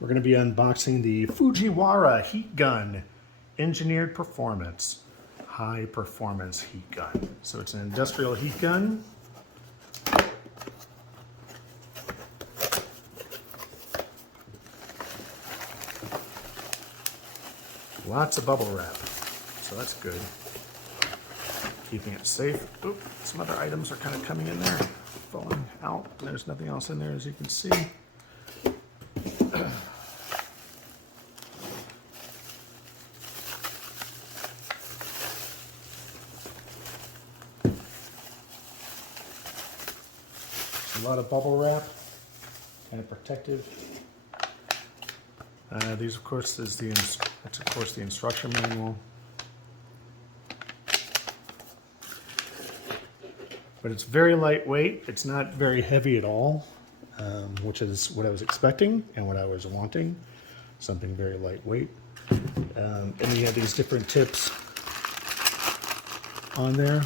We're going to be unboxing the Fujiwara heat gun, engineered performance, high performance heat gun. So it's an industrial heat gun. Lots of bubble wrap, so that's good. Keeping it safe. Oop, some other items are kind of coming in there, falling out. There's nothing else in there, as you can see. A lot of bubble wrap, kind of protective. These, of course, that's of course the instruction manual. But it's very lightweight. It's not very heavy at all, which is what I was expecting and what I was wanting. Something very lightweight. And you have these different tips on there.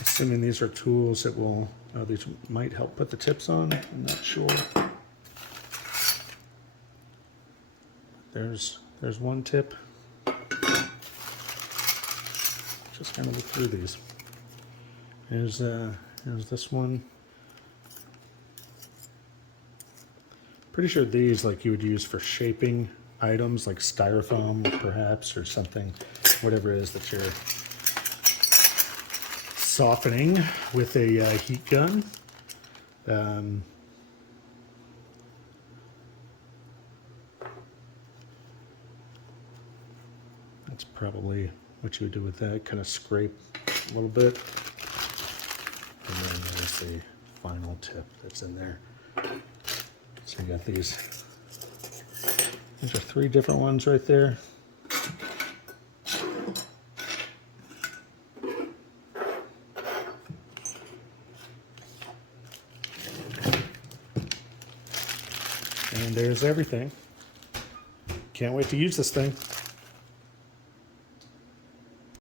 Assuming these are tools that will, these might help put the tips on. I'm not sure. There's one tip. Just kind of look through these. Here's this one. Pretty sure these, like, you would use for shaping items, like styrofoam, perhaps, or something. Whatever it is that you're softening with a heat gun. That's probably what you would do with that. Kind of scrape a little bit. And then there's the final tip that's in there. So you got these. These are 3 different ones right there. And there's everything. Can't wait to use this thing.